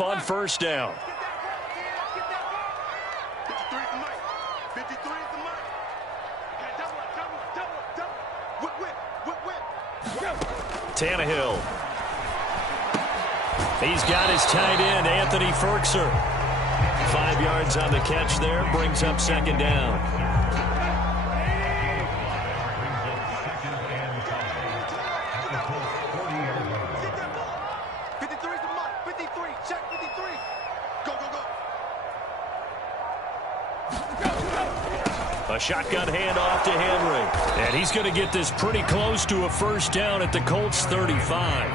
off on first down. Tannehill. He's got his tight end, Anthony Ferkser. 5 yards on the catch there, brings up second down. A shotgun handoff to Henry. And he's going to get this pretty close to a first down at the Colts 35.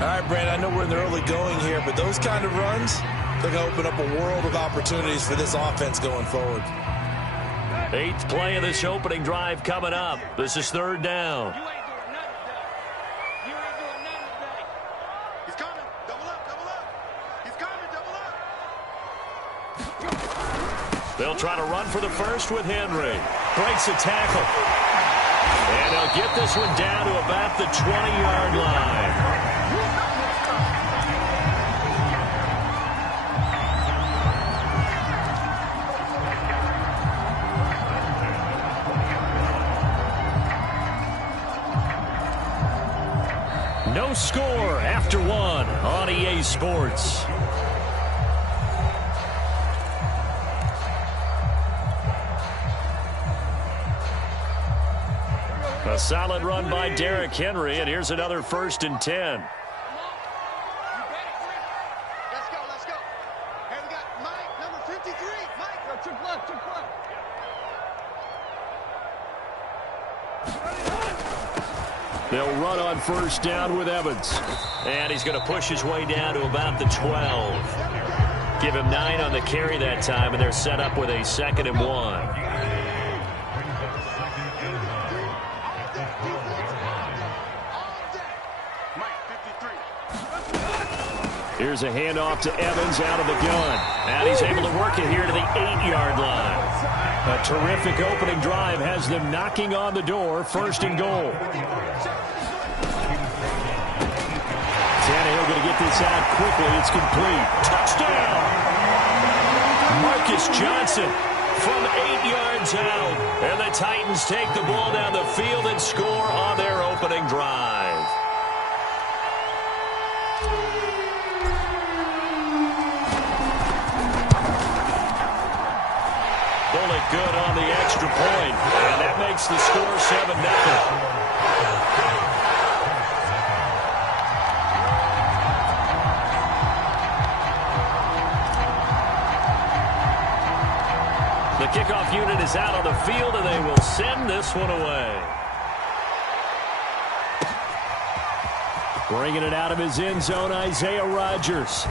All right, Brandon, I know we're in the early going here, but those kind of runs, they're going to open up a world of opportunities for this offense going forward. 8th play of this opening drive coming up. This is third down. They'll try to run for the first with Henry. Breaks a tackle. And they'll get this one down to about the 20-yard line. No score after 1 on EA Sports. A solid run by Derrick Henry, and here's another 1st and 10. Let's go. Hey, we got Mike, number 53. Mike, go trick left. They'll run on first down with Evans. And he's going to push his way down to about the 12. Give him 9 on the carry that time, and they're set up with a 2nd and 1. Here's a handoff to Evans out of the gun. And he's able to work it here to the 8-yard line. A terrific opening drive has them knocking on the door, 1st and goal. Tannehill going to get this out quickly. It's complete. Touchdown! Marcus Johnson from 8 yards out. And the Titans take the ball down the field and score on their opening drive. Bullet good on the extra point, and that makes the score 7-0. The kickoff unit is out on the field, and they will send this one away. Bringing it out of his end zone, Isaiah Rodgers.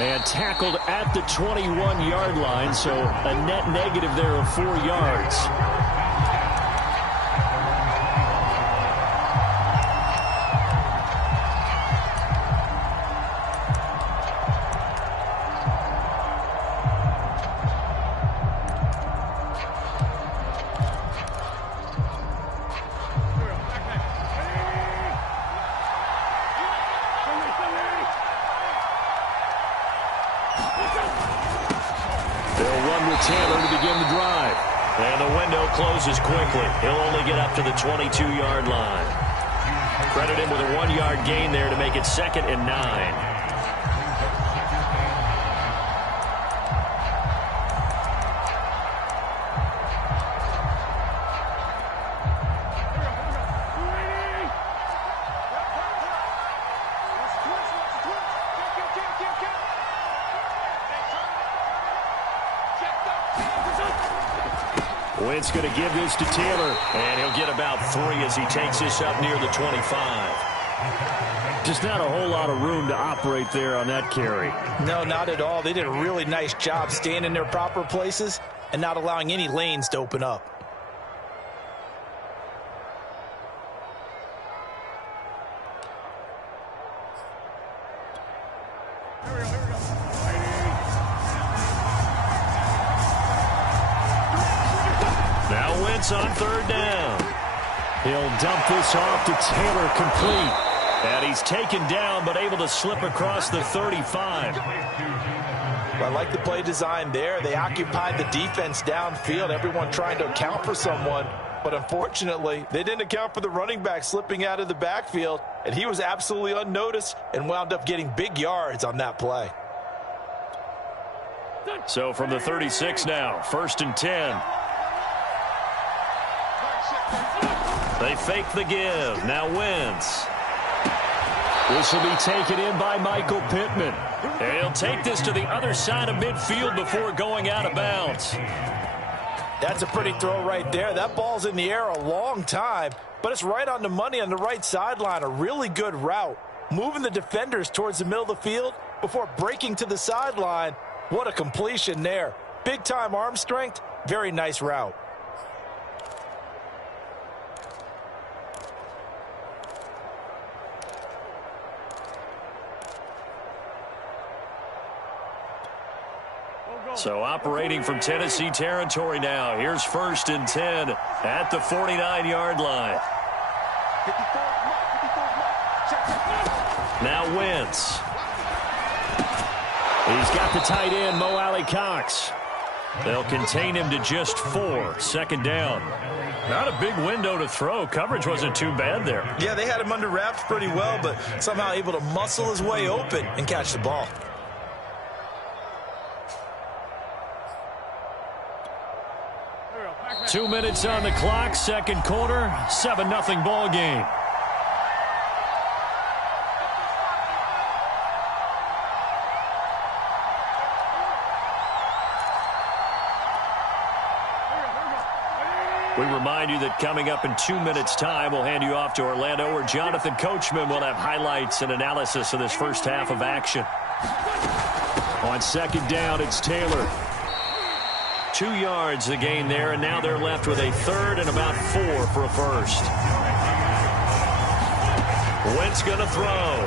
And tackled at the 21-yard line, so a net negative there of 4 yards. Closes quickly. He'll only get up to the 22-yard line. Credit him with a 1-yard gain there to make it 2nd and 9. Wentz going to give this to Taylor, and he'll get about 3 as he takes this up near the 25. Just not a whole lot of room to operate there on that carry. No, not at all. They did a really nice job staying in their proper places and not allowing any lanes to open up. On 3rd down. He'll dump this off to Taylor, complete. And he's taken down, but able to slip across the 35. I like the play design there. They occupied the defense downfield, everyone trying to account for someone. But unfortunately, they didn't account for the running back slipping out of the backfield, and he was absolutely unnoticed and wound up getting big yards on that play. So from the 36 now, 1st and 10. They fake the give. Now Wentz. This will be taken in by Michael Pittman. And he'll take this to the other side of midfield before going out of bounds. That's a pretty throw right there. That ball's in the air a long time, but it's right on the money on the right sideline. A really good route. Moving the defenders towards the middle of the field before breaking to the sideline. What a completion there. Big-time arm strength. Very nice route. So operating from Tennessee territory now. Here's 1st and 10 at the 49-yard line. Now Wentz. He's got the tight end, Mo Alley-Cox. They'll contain him to just 4. 2nd down. Not a big window to throw. Coverage wasn't too bad there. Yeah, they had him under wraps pretty well, but somehow able to muscle his way open and catch the ball. Two minutes on the clock, 2nd quarter, 7-0 ball game. We remind you that coming up in 2 minutes' time, we'll hand you off to Orlando, where Jonathan Coachman will have highlights and analysis of this first half of action. On 2nd down, it's Taylor. 2 yards the gain there, and now they're left with a 3rd and about 4 for a 1st. Wentz going to throw.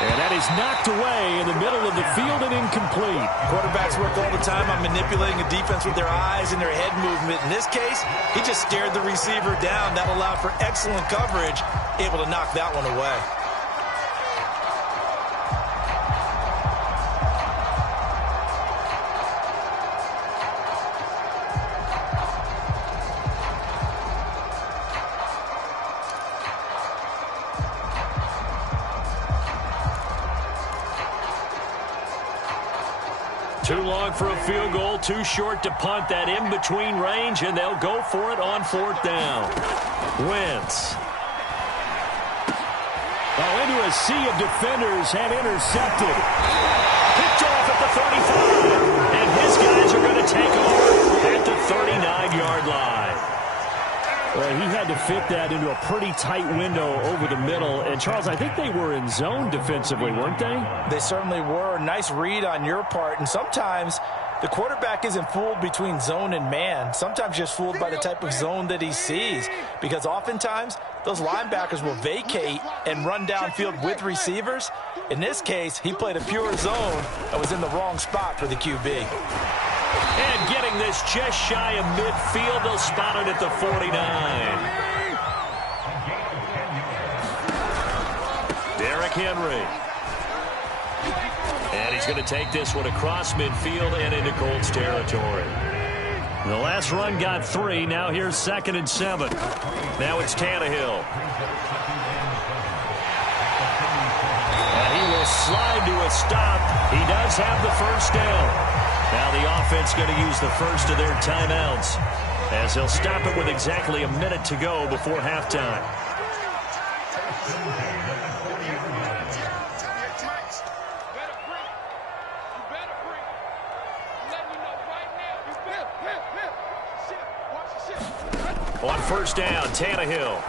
And that is knocked away in the middle of the field and incomplete. Quarterbacks work all the time on manipulating a defense with their eyes and their head movement. In this case, he just stared the receiver down. That allowed for excellent coverage, able to knock that one away. Too long for a field goal, too short to punt. That in-between range, and they'll go for it on 4th down. Wentz. Oh, into a sea of defenders and intercepted. Picked off at the 35. And his guys are going to take over at the 39-yard line. Well, he had to fit that into a pretty tight window over the middle. And, Charles, I think they were in zone defensively, weren't they? They certainly were. Nice read on your part. And sometimes the quarterback isn't fooled between zone and man. Sometimes just fooled by the type of zone that he sees. Because oftentimes those linebackers will vacate and run downfield with receivers. In this case, he played a pure zone and was in the wrong spot for the QB. And getting this just shy of midfield, they'll spot it at the 49. Derrick Henry. And he's going to take this one across midfield and into Colts territory. The last run got 3. Now here's 2nd and 7. Now it's Tannehill. And he will slide to a stop. He does have the 1st down. Now the offense going to use the first of their timeouts as they'll stop it with exactly a minute to go before halftime. On 1st down, Tannehill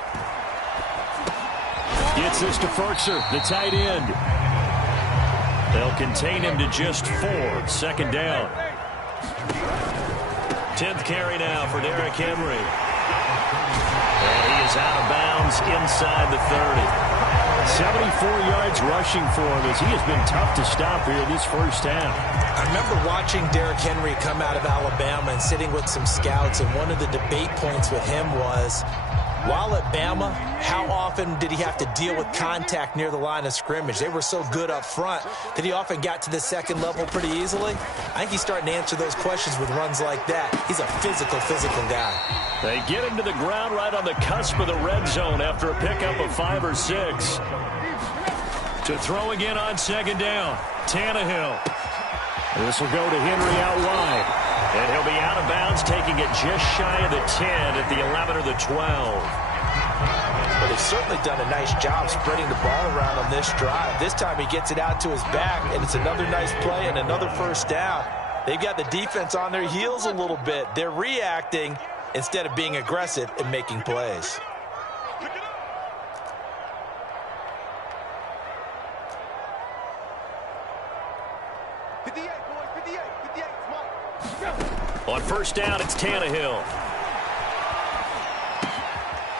gets this to Ferkser, the tight end. They'll contain him to just 4. 2nd down. 10th carry now for Derrick Henry. And he is out of bounds inside the 30. 74 yards rushing for him as he has been tough to stop here this first half. I remember watching Derrick Henry come out of Alabama and sitting with some scouts, and one of the debate points with him was, While at Bama, how often did he have to deal with contact near the line of scrimmage? They were so good up front that he often got to the second level pretty easily. I think he's starting to answer those questions with runs like that. He's a physical guy. They get him to the ground right on the cusp of the red zone after a pickup of 5 or 6. To throw again on second down, Tannehill. This will go to Henry out wide. And he'll be out of bounds, taking it just shy of the 10 at the 11 or the 12. Well, they've certainly done a nice job spreading the ball around on this drive. This time he gets it out to his back, and it's another nice play and another first down. They've got the defense on their heels a little bit. They're reacting instead of being aggressive and making plays. On first down, it's Tannehill.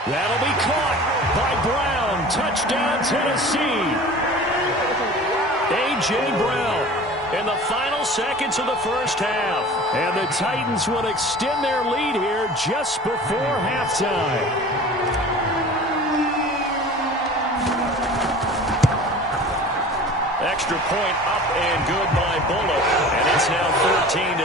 That'll be caught by Brown. Touchdown, Tennessee. A.J. Brown in the final seconds of the first half. And the Titans will extend their lead here just before halftime. Extra point up and good by Bullock. And it's now 13-0.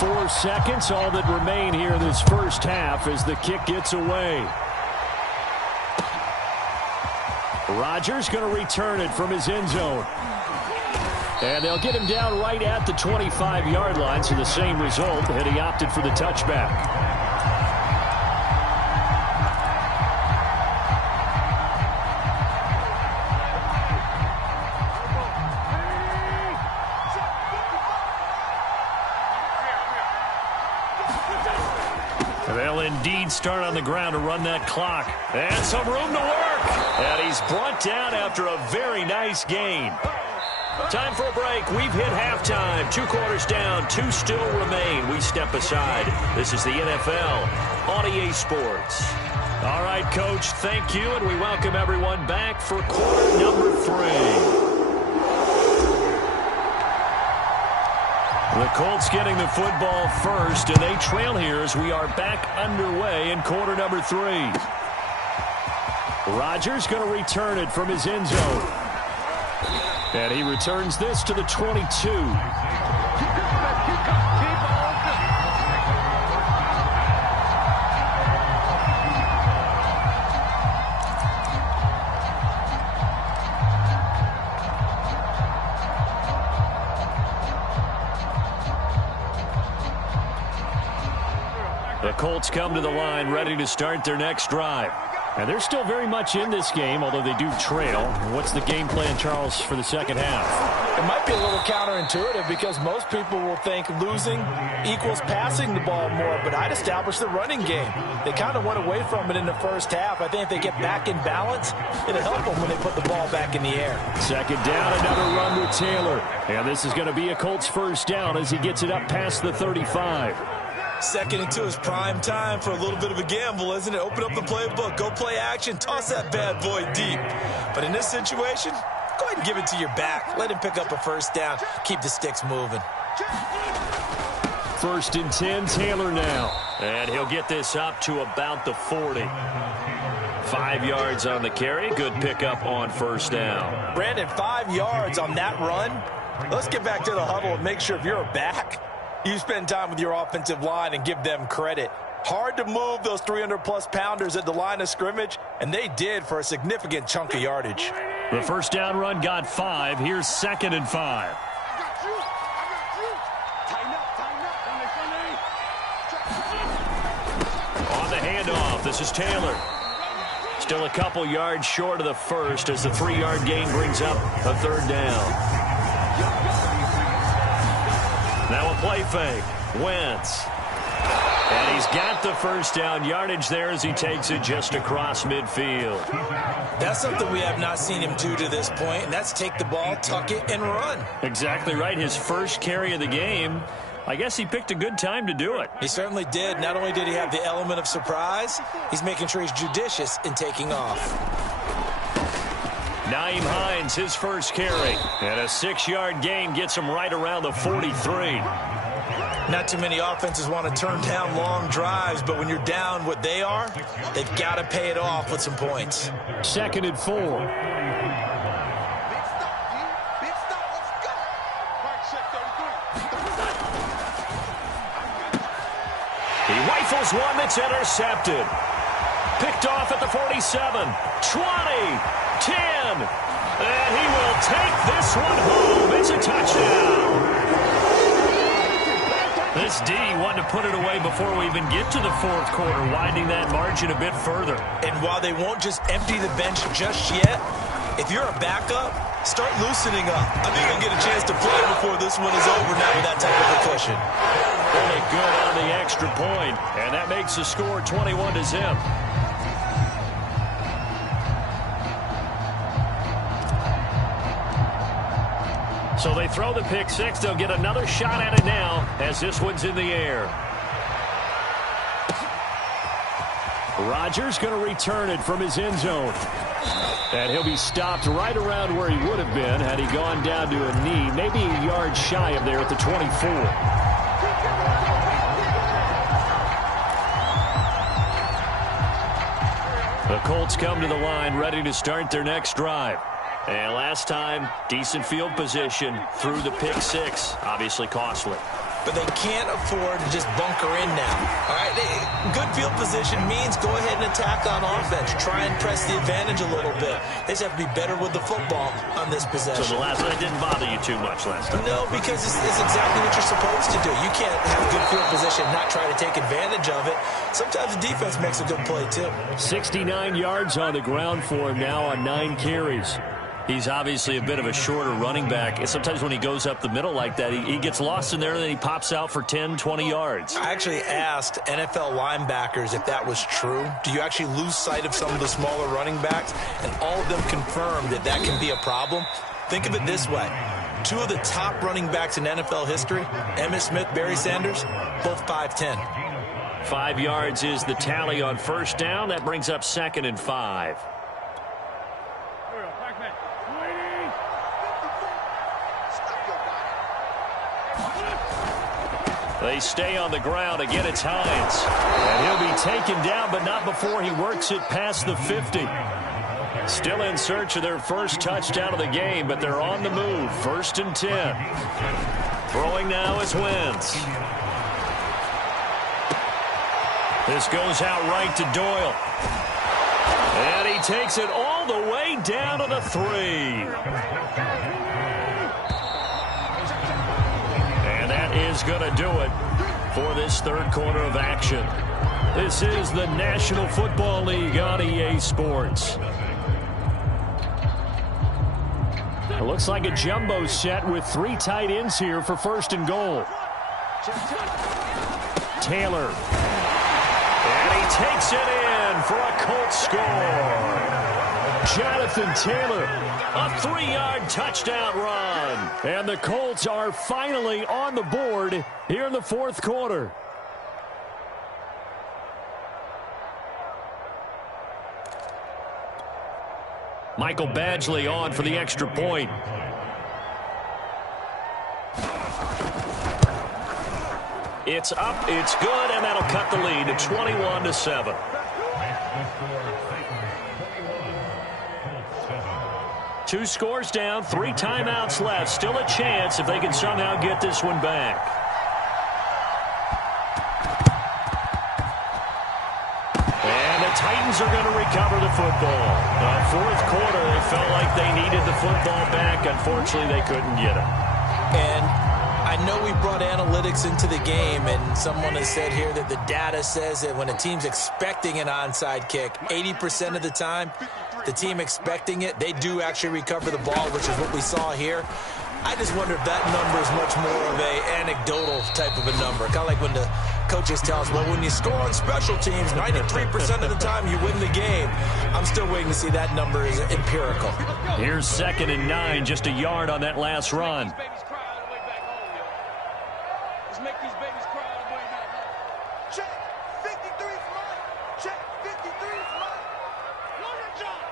4 seconds, all that remain here in this first half as the kick gets away. Rodgers going to return it from his end zone. And they'll get him down right at the 25-yard line, so the same result, and he opted for the touchback. They'll indeed start on the ground to run that clock. And some room to work. And he's brought down after a very nice gain. Time for a break. We've hit halftime. 2 quarters down. 2 still remain. We step aside. This is the NFL on EA Sports. All right, Coach, thank you. And we welcome everyone back for quarter number 3. The Colts getting the football first, and they trail here as we are back underway in quarter number 3. Rodgers going to return it from his end zone. And he returns this to the 22. The Colts come to the line ready to start their next drive. And they're still very much in this game, although they do trail. What's the game plan, Charles, for the second half? It might be a little counterintuitive because most people will think losing equals passing the ball more, but I'd establish the running game. They kind of went away from it in the first half. I think if they get back in balance, it'll help them when they put the ball back in the air. Second down, another run with Taylor. And this is going to be a Colts first down as he gets it up past the 35. Second and 2 is prime time for a little bit of a gamble, isn't it? Open up the playbook, go play action, toss that bad boy deep. But in this situation, go ahead and give it to your back. Let him pick up a first down. Keep the sticks moving. First and 10, Taylor now. And he'll get this up to about the 40. 5 yards on the carry. Good pickup on first down. Brandon, 5 yards on that run. Let's get back to the huddle and make sure if you're a back, you spend time with your offensive line and give them credit. Hard to move those 300-plus pounders at the line of scrimmage, and they did for a significant chunk of yardage. The first down run got 5. Here's second and 5. On the handoff, this is Taylor. Still a couple yards short of the first as the 3-yard gain brings up a third down. Now a play fake. Wentz. And he's got the first down yardage there as he takes it just across midfield. That's something we have not seen him do to this point, and that's take the ball, tuck it, and run. Exactly right. His first carry of the game. I guess he picked a good time to do it. He certainly did. Not only did he have the element of surprise, he's making sure he's judicious in taking off. Nyheim Hines, his first carry. And a 6-yard gain gets him right around the 43. Not too many offenses want to turn down long drives, but when you're down what they are, they've got to pay it off with some points. 2nd and 4. He rifles one that's intercepted. Picked off at the 47, 20, 10. And he will take this one home. It's a touchdown. This D wanted to put it away before we even get to the 4th quarter, widening that margin a bit further. And while they won't just empty the bench just yet, if you're a backup, start loosening up. I think you'll get a chance to play before this one is over now with that type of a cushion. Really good on the extra point, and that makes the score 21-0. So they throw the pick six. They'll get another shot at it now as this one's in the air. Rodgers going to return it from his end zone. And he'll be stopped right around where he would have been had he gone down to a knee, maybe a yard shy of there at the 24. The Colts come to the line ready to start their next drive. And last time, decent field position through the pick six. Obviously costly. But they can't afford to just bunker in now. All right, good field position means go ahead and attack on offense. Try and press the advantage a little bit. They just have to be better with the football on this possession. So the last one didn't bother you too much last time? No, because it's exactly what you're supposed to do. You can't have good field position and not try to take advantage of it. Sometimes the defense makes a good play, too. 69 yards on the ground for him now on 9 carries. He's obviously a bit of a shorter running back. And sometimes when he goes up the middle like that, he gets lost in there and then he pops out for 10, 20 yards. I actually asked NFL linebackers if that was true. Do you actually lose sight of some of the smaller running backs? And all of them confirmed that that can be a problem. Think of it this way. 2 of the top running backs in NFL history, Emmitt Smith, Barry Sanders, both 5'10". 5 yards is the tally on first down. That brings up 2nd and 5. They stay on the ground. Again, it's Hines. And he'll be taken down, but not before he works it past the 50. Still in search of their first touchdown of the game, but they're on the move. 1st and 10. Throwing now is Wentz. This goes out right to Doyle. And he takes it all the way down to the 3. Is going to do it for this 3rd quarter of action. This is the National Football League on EA Sports. It looks like a jumbo set with 3 tight ends here for 1st and goal. Taylor. And he takes it in for a Colts score. Jonathan Taylor, a 3-yard touchdown run. And the Colts are finally on the board here in the 4th quarter. Michael Badgley on for the extra point. It's up, it's good, and that'll cut the lead to 21-7. Two scores down, 3 timeouts left. Still a chance if they can somehow get this one back. And the Titans are going to recover the football. 4th quarter, they felt like they needed the football back. Unfortunately, they couldn't get it. And I know we brought analytics into the game, and someone has said here that the data says that when a team's expecting an onside kick, 80% of the time, the team expecting it, they do actually recover the ball, which is what we saw here. I just wonder if that number is much more of a anecdotal type of a number. Kind of like when the coaches tell us, well, when you score on special teams, 93% of the time you win the game. I'm still waiting to see that number is empirical. Here's 2nd and 9, just a yard on that last run. Let's make these babies cry all the way now. Check. 53's mine. Check. 53's mine. Longer job.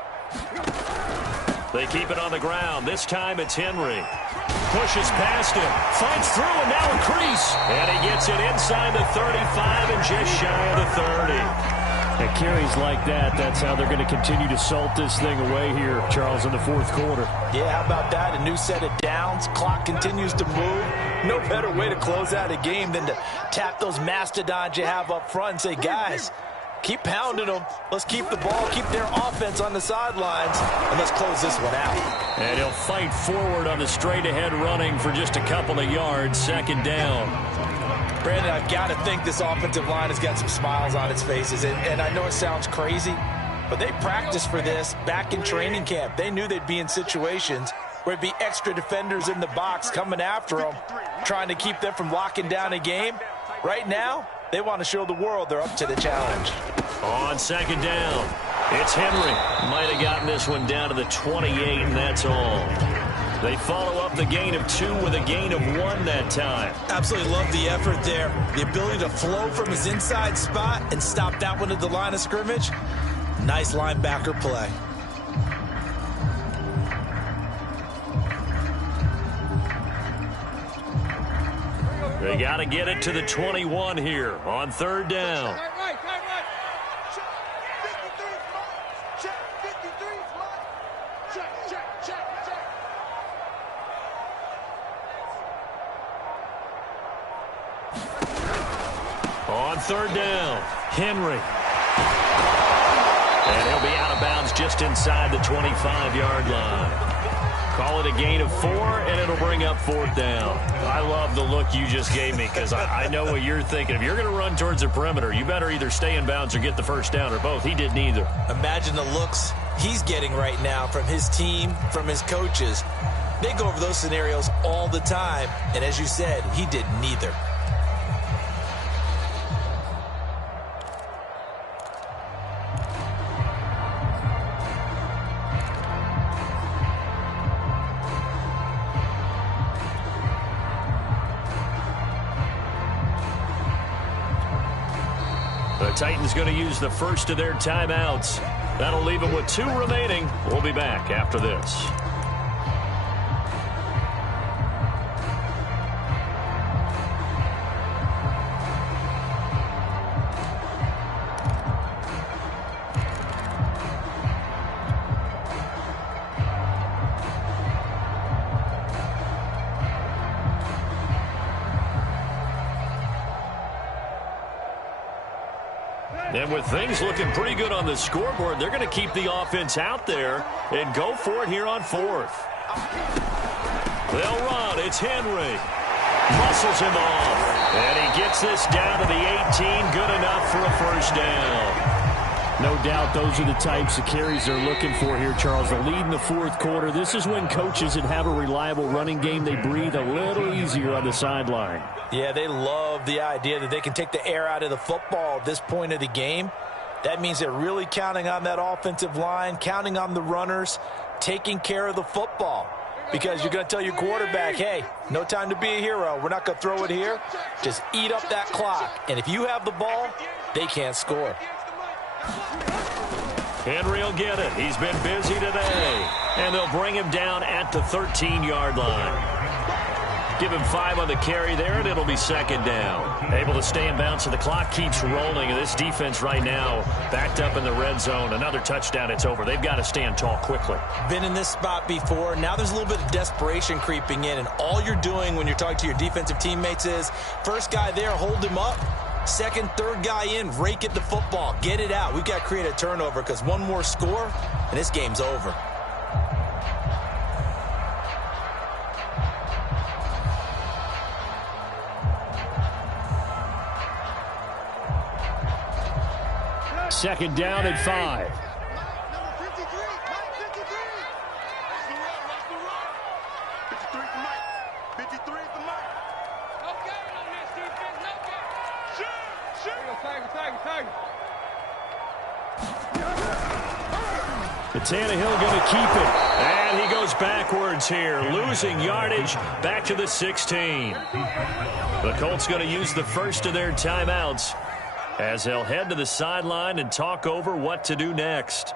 They keep it on the ground. This time it's Henry. Pushes past him. Fights through and now a crease. And he gets it inside the 35 and just shy of the 30. And carries like that, that's how they're going to continue to salt this thing away here, Charles, in the fourth quarter. Yeah, how about that? A new set of downs. Clock continues to move. No better way to close out a game than to tap those mastodons you have up front and say, guys, keep pounding them. Let's keep the ball, keep their offense on the sidelines, and let's close this one out. And he'll fight forward on the straight-ahead running for just a couple of yards. Second down. Brandon, I've got to think this offensive line has got some smiles on its faces. And I know it sounds crazy, but they practiced for this back in training camp. They knew they'd be in situations where it'd be extra defenders in the box coming after them, trying to keep them from locking down a game. Right now, they want to show the world they're up to the challenge. On second down, it's Henry. Might have gotten this one down to the 28, and that's all. They follow up the gain of 2 with a gain of 1 that time. Absolutely love the effort there. The ability to flow from his inside spot and stop that one at the line of scrimmage. Nice linebacker play. They got to get it to the 21 here on third down. Right. Check. 53's mine. Check. 53's mine. Check. On third down, Henry. And he'll be out of bounds just inside the 25-yard line. Call it a gain of 4, and it'll bring up fourth down. I love the look you just gave me because I know what you're thinking. If you're going to run towards the perimeter, you better either stay in bounds or get the first down or both. He did neither. Imagine the looks he's getting right now from his team, from his coaches. They go over those scenarios all the time, and as you said, he did neither. The Titans going to use the first of their timeouts. That'll leave them with 2 remaining. We'll be back after this. And with things looking pretty good on the scoreboard, they're going to keep the offense out there and go for it here on fourth. They'll run. It's Henry. Muscles him off. And he gets this down to the 18. Good enough for a first down. No doubt those are the types of carries they're looking for here, Charles. The lead in the fourth quarter. This is when coaches that have a reliable running game, they breathe a little easier on the sideline. Yeah, they love the idea that they can take the air out of the football at this point of the game. That means they're really counting on that offensive line, counting on the runners, taking care of the football. Because you're going to tell your quarterback, hey, no time to be a hero. We're not going to throw it here. Just eat up that clock. And if you have the ball, they can't score. Henry will get it. He's been busy today. And they'll bring him down at the 13-yard line. Give him 5 on the carry there, and it'll be second down. Able to stay in bounds, so the clock keeps rolling. And this defense right now backed up in the red zone. Another touchdown, it's over. They've got to stand tall quickly. Been in this spot before. Now there's a little bit of desperation creeping in, and all you're doing when you're talking to your defensive teammates is first guy there, hold him up. Second, third guy in, rake at the football. Get it out. We've got to create a turnover because one more score, and this game's over. Second down and 5. Number 53. Mike 53. Watch the run. 53 for Mike. 53 for Mike. No game on this defense. No game. Shoot. Tiger. And Tannehill going to keep it. And he goes backwards here, losing yardage back to the 16. The Colts going to use the first of their timeouts as they'll head to the sideline and talk over what to do next.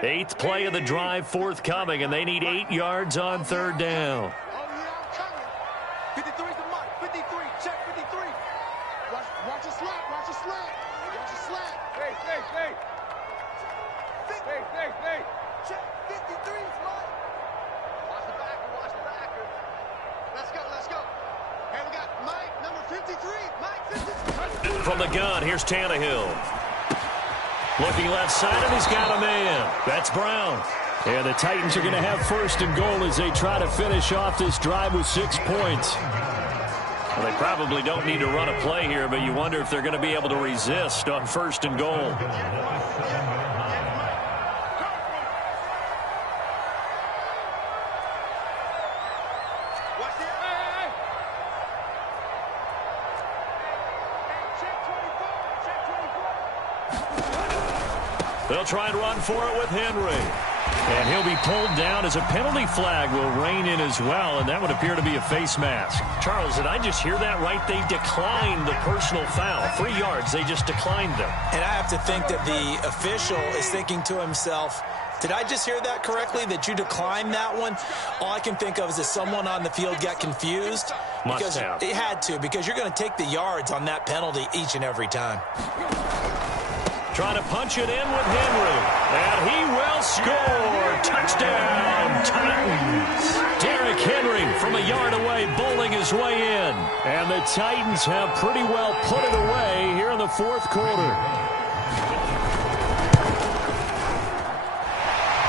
Eighth play of the drive forthcoming, and they need 8 yards on third down. Oh, yeah, I'm coming. 53's the mark. 53. Check 53. Watch your slap. Watch your slap. Watch your slap. Hey. Check 53's mark. Watch the backer. Watch the backer. Let's go. Hey, we got Mike, number 53. Mike, 53. From the gun, here's Tannehill. Looking left side, and he's got a man. That's Brown. And the Titans are going to have first and goal as they try to finish off this drive with 6 points. Well, they probably don't need to run a play here, but you wonder if they're going to be able to resist on first and goal. They'll try and run for it with Henry. And he'll be pulled down as a penalty flag will rein in as well, and that would appear to be a face mask. Charles, did I just hear that right? They declined the personal foul. 3 yards, they just declined them. And I have to think that the official is thinking to himself, did I just hear that correctly, that you declined that one? All I can think of is that someone on the field got confused. Must have. It had to, because you're going to take the yards on that penalty each and every time. Trying to punch it in with Henry. And he will score. Touchdown, Titans. Derrick Henry from a yard away bowling his way in. And the Titans have pretty well put it away here in the fourth quarter.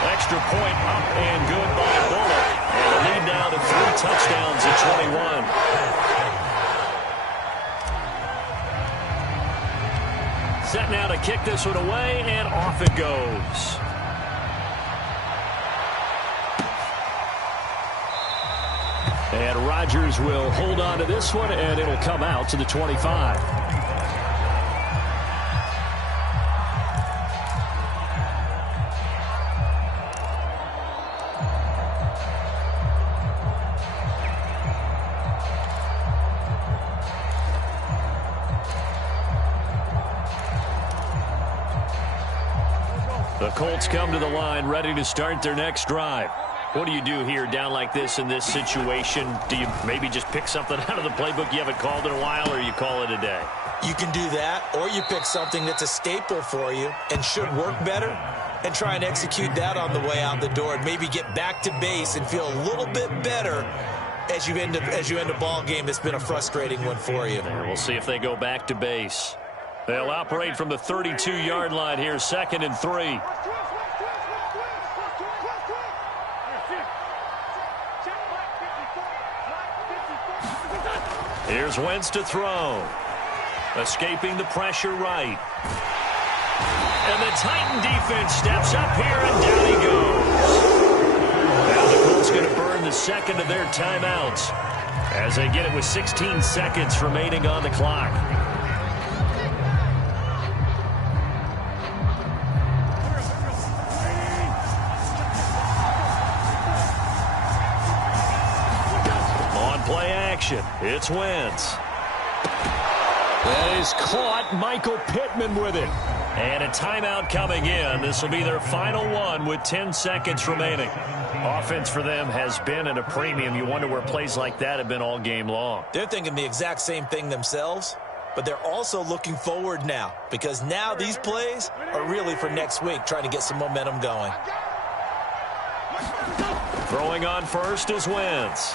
Extra point up and good by Bullock. And a lead now to 3 touchdowns at 21. Set now to kick this one away, and off it goes. And Rodgers will hold on to this one, and it'll come out to the 25. The Colts come to the line ready to start their next drive. What do you do here down like this in this situation? Do you maybe just pick something out of the playbook you haven't called in a while, or you call it a day? You can do that, or you pick something that's a staple for you and should work better and try and execute that on the way out the door and maybe get back to base and feel a little bit better as you end a ball game that's been a frustrating one for you. And we'll see if they go back to base. They'll operate from the 32-yard line here, 2nd and 3. Here's Wentz to throw. Escaping the pressure right. And the Titan defense steps up here, and down he goes. Now the Colts going to burn the second of their timeouts as they get it with 16 seconds remaining on the clock. It's Wentz. That is caught. Michael Pittman with it. And a timeout coming in. This will be their final one with 10 seconds remaining. Offense for them has been at a premium. You wonder where plays like that have been all game long. They're thinking the exact same thing themselves, but they're also looking forward now, because now these plays are really for next week, trying to get some momentum going. Throwing on first is Wentz.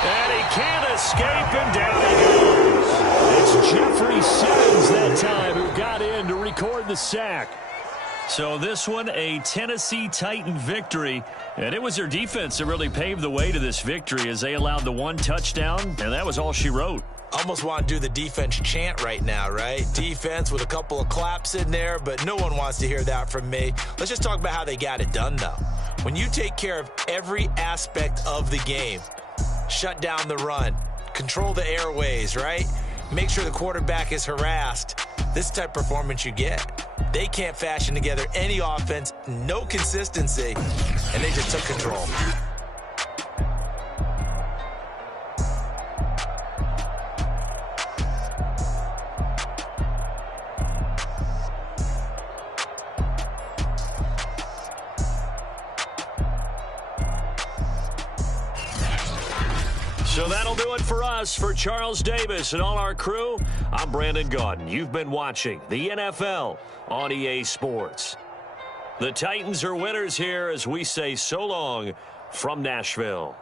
And he can't escape, and down he goes. It's Jeffrey Simmons that time who got in to record the sack. So this one, a Tennessee Titan victory. And it was their defense that really paved the way to this victory as they allowed the 1 touchdown, and that was all she wrote. Almost want to do the defense chant right now, right? Defense with a couple of claps in there, but no one wants to hear that from me. Let's just talk about how they got it done, though. When you take care of every aspect of the game, shut down the run, control the airways, right? Make sure the quarterback is harassed. This type of performance you get. They can't fashion together any offense, no consistency, and they just took control. So that'll do it for us. For Charles Davis and all our crew, I'm Brandon Gaudin. You've been watching the NFL on EA Sports. The Titans are winners here as we say so long from Nashville.